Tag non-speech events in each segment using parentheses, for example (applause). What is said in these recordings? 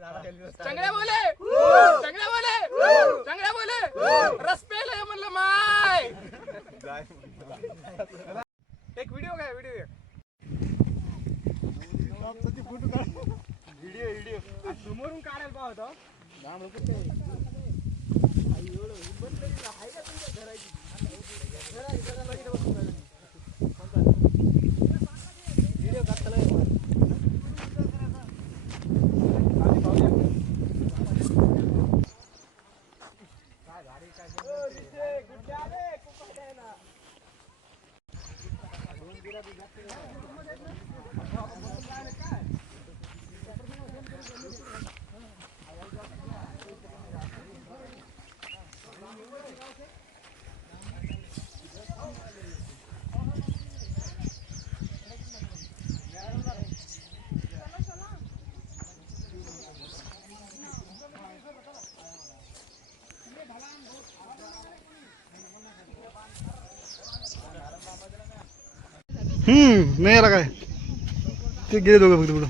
चांगल्या बोले. चांगल्या बोले. चांगल्या बोले. रस पेले म्हणलं माय. एक व्हिडिओ काय व्हिडिओ समोरून काढायला पाहतो. हम्म नाही याला काय? ते गेले दोघं फक्त पुढं.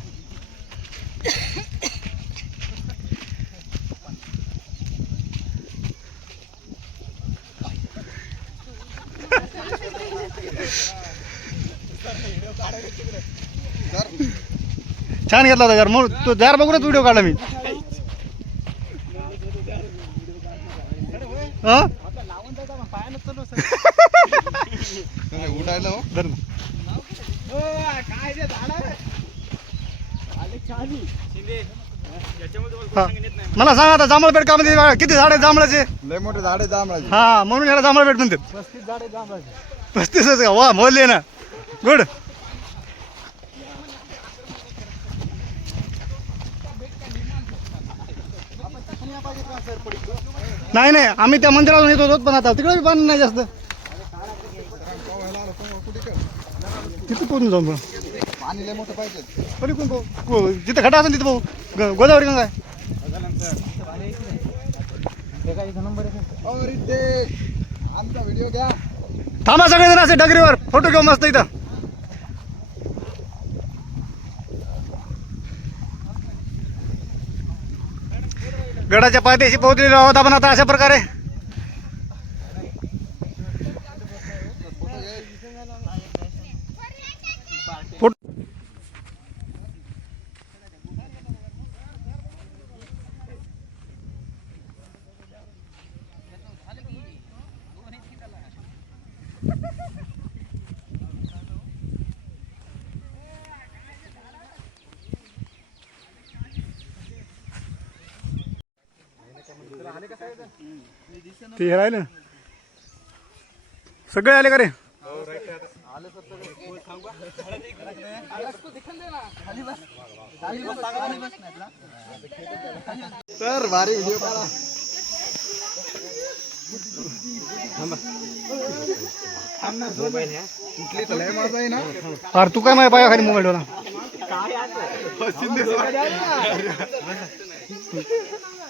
छान घेतला होता घर. मग तो जार बघूनच व्हिडिओ काढला मी. हा? (laughs) उठायला हो. काय ते झाड. मला सांग आता जांभळपेठ का मध्ये किती झाड आहेत जांभळाचे? लय मोठे झाडे जांभळाचे. हा म्हणून याला जांभळपेठ म्हणतात. पस्तीस झाडे जांभळाचे. पस्तीसच का? वा मोजले ना. गुड. नाही नाही आम्ही त्या मंदिरातून येत होतो पण आता तिकडे पाणी नाही जास्त तिथे पोहोचून जाऊ मग पाणी लय मोठं पाहिजे. कोणी कोण भाऊ? जिथं खड्डा असेल तिथं भाऊ. ग- गोदावरी गंगा आहे. अरे ते आमचा व्हिडिओ घ्या. थांबा सगळेजण असे डगरीवर. फोटो घेऊ मस्त इथं. गडाच्या पायथ्याशी पोहोचलेलो आहोत आपण आता अशा प्रकारे. ते हे राहिलं. सगळे आले का रे? तर भारी व्हिडिओ काढा. अरे तू काय माझ्या पायाखाली मोबाईल ठेवला?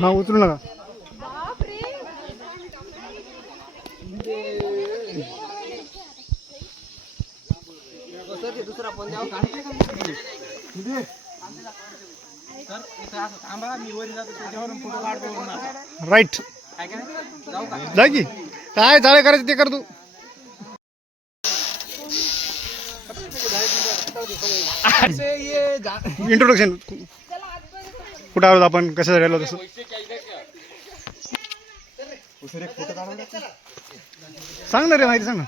हा उचलू नका. थांबा मी वरी जातो त्याच्यावरून फोटो काढतो राईट जा की. काय जाळे करायचं ते कर तू. इंट्रोडक्शन कुठं आलो आपण? कसं राहिलो तसं सांग ना रे माहिती सांग ना.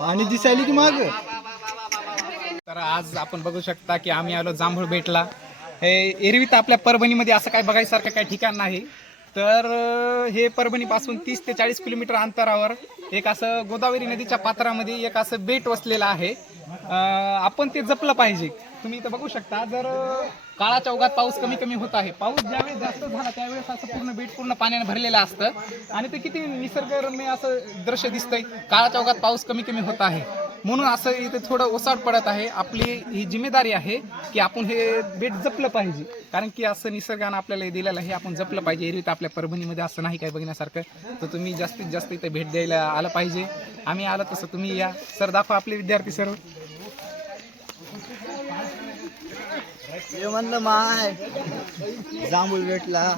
आणि दिसायली की माग? तर आज आपण बघू शकता की आम्ही आलो जांभूळ बेटला. हे एरवी तर आपल्या परभणीमध्ये असं काय बघायसारखं काही ठिकाण नाही. तर हे परभणीपासून तीस ते चाळीस किलोमीटर अंतरावर एक असं गोदावरी नदीच्या पात्रामध्ये एक असं बेट वसलेलं आहे. आपण ते जपलं पाहिजे. तुम्ही इथं बघू शकता जर काळाच्या ओघात पाऊस कमी कमी होत आहे पाऊस ज्यावेळेस जास्त झाला त्यावेळेस असं पूर्ण बेट पूर्ण पाण्याने भरलेलं असतं. आणि ते किती निसर्गरम्य असं दृश्य दिसतंय काळाच्या ओघात पाऊस कमी कमी होत आहे. म्हणून असं इथे थोडं ओसाड पडत आहे. आपली ही जिम्मेदारी आहे की आपण हे बेट जपलं पाहिजे. कारण की असं निसर्गानं आपल्याला हे दिलेलं आहे आपण जपलं पाहिजे. एरवी आपल्या परभणीमध्ये असं नाही काय बघण्यासारखं. तर तुम्ही जास्तीत जास्त इथे भेट द्यायला आलं पाहिजे. आम्ही आलो तसं तुम्ही या. सर दाखवा आपले विद्यार्थी सर्व हे म्हणलं माय. जांभूळ भेटला.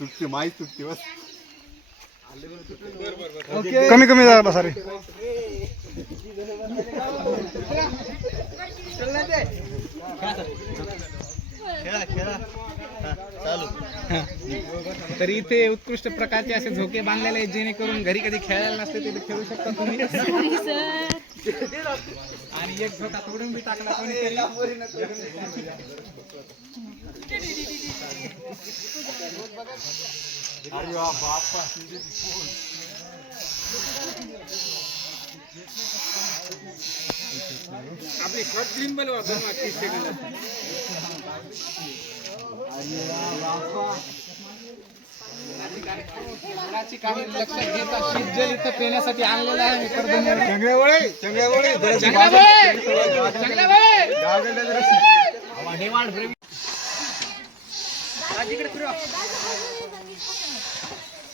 तुटते माई तुटते बस. कमी कमी जरा बसा रे तर इथे उत्कृष्ट प्रकारचे असे झोके बांधलेले आहेत जेणेकरून घरी कधी खेळायला नसते तिथे खेळू शकता तुम्ही. आणि एक झोका तोडून बी टाकला कोणीतरी आपली शॉर्ट फिल्म बनवा बनवा तीस सेकंद मुलाची काही लक्षात घेता शीतजल इथं पिण्यासाठी आणलेलं आहे मी परभणीवरून. चंगळेवळे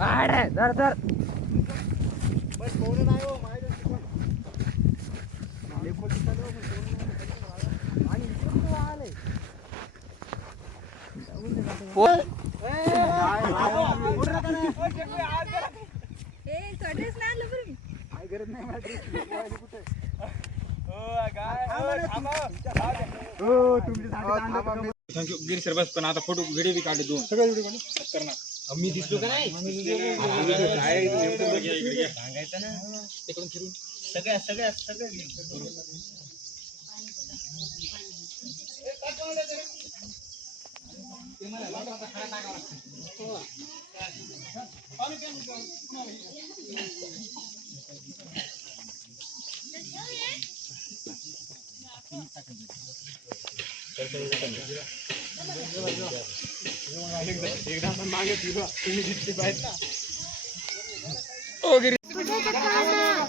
आलं बरं मी थँक्यू गिरी सर बस पण आता फोटो व्हिडिओ बी काढले दोन. सगळे व्हिडिओ करणार मी दिसलो का नाही सांगायचं ना तिकडून फिरून सगळ्या सगळ्या सगळ्या Thank. एकदा मागे फिरू. तुम्ही जितले पाहिजे ना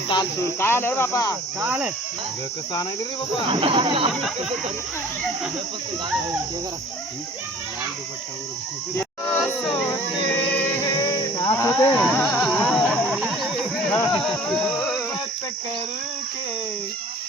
काल सूर काय आलं रे बापा? काय आलं? कसं आणायला रे बाबा करके (laughs) (laughs)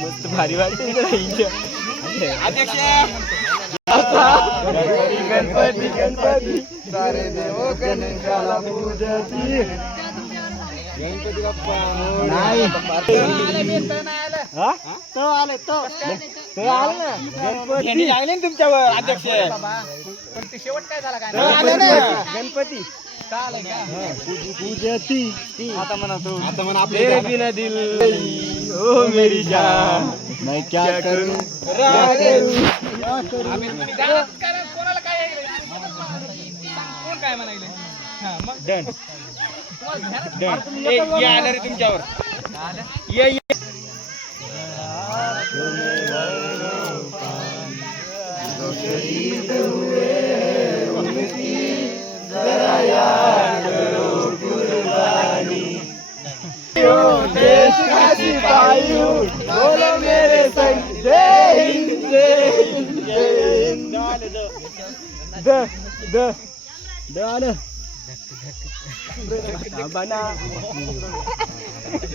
मस्त भारी गणपती गणपती सारे देव गणेशाला पूजती गणपती बाप्पा नाही तुमच्यावर अध्यक्ष? पण ते शेवट काय झाला काय गणपती. आता म्हणा तो. आता म्हणा तेरे बिना दिल ओ मेरी जान. मैं क्या करूं? कोणाला काय? कोण काय म्हणायले? हा डन ये आलं रे तुमच्यावर. ये.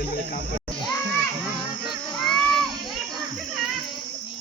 ये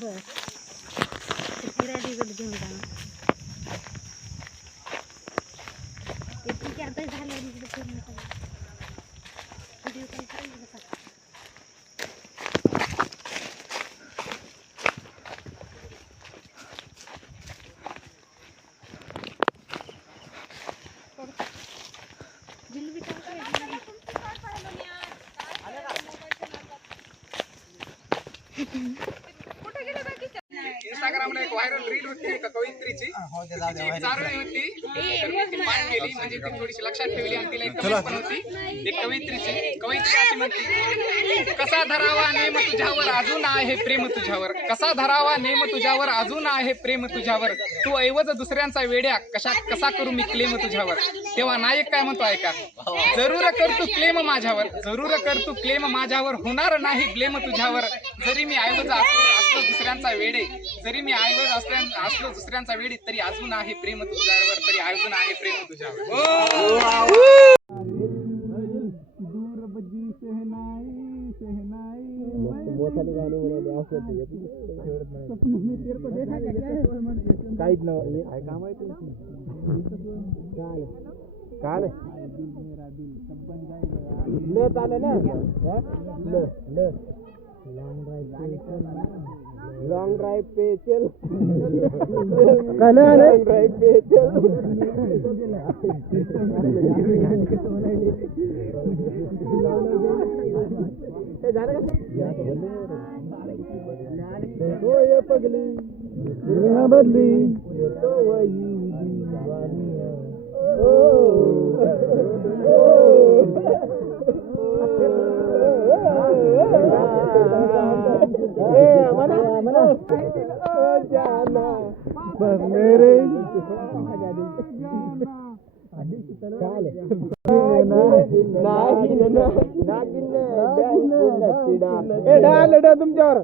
बरं. फिरायला इकडे घेऊन जा इतकी आता झालं इकडे फिरणं चालू. व्हिडिओ कॉल करायला बसा. जिलेबी टाकायची. इंस्टाग्रामला एक व्हायरल रील होती एका कवयित्रीची तिची एक चारोळी होती. ती पाठ केली म्हणजे ती थोडीशी लक्षात ठेवली आणि तिला एक कमेंट पण होती एक कवयित्रीची कवयित्री अशी म्हणते कसा धरावा नेम तुझ्यावर अजून आहे प्रेम तुझ्यावर. कसा धरावा नेम तुझ्यावर अजून आहे प्रेम तुझ्यावर. तू ऐवज दुसऱ्यांचा वेड्या कशा कसा करू मी क्लेम तुझ्यावर? तेव्हा नायक काय म्हणतो ऐका जरूर कर तू क्लेम माझ्यावर जरूर कर तू क्लेम माझ्यावर होणार नाही ब्लेम तुझ्यावर. जरी मी ऐवज असलो असलो दुसऱ्यांचा वेडे जरी मी ऐवज असल्या असलो दुसऱ्यांचा वेडे तरी अजून आहे प्रेम तुझ्यावर तरी अजून आहे प्रेम तुझ्यावर काहीच नव्हतं काय माहिती काल काल ल चालेल ना हा? ल ल लॉंग ड्राईव्ह पे चल लॉंग ड्राईव्ह पे हो ये पगली दुनिया बदली ये तो वही दीवानिया ओ बस मेरे तुमच्यावर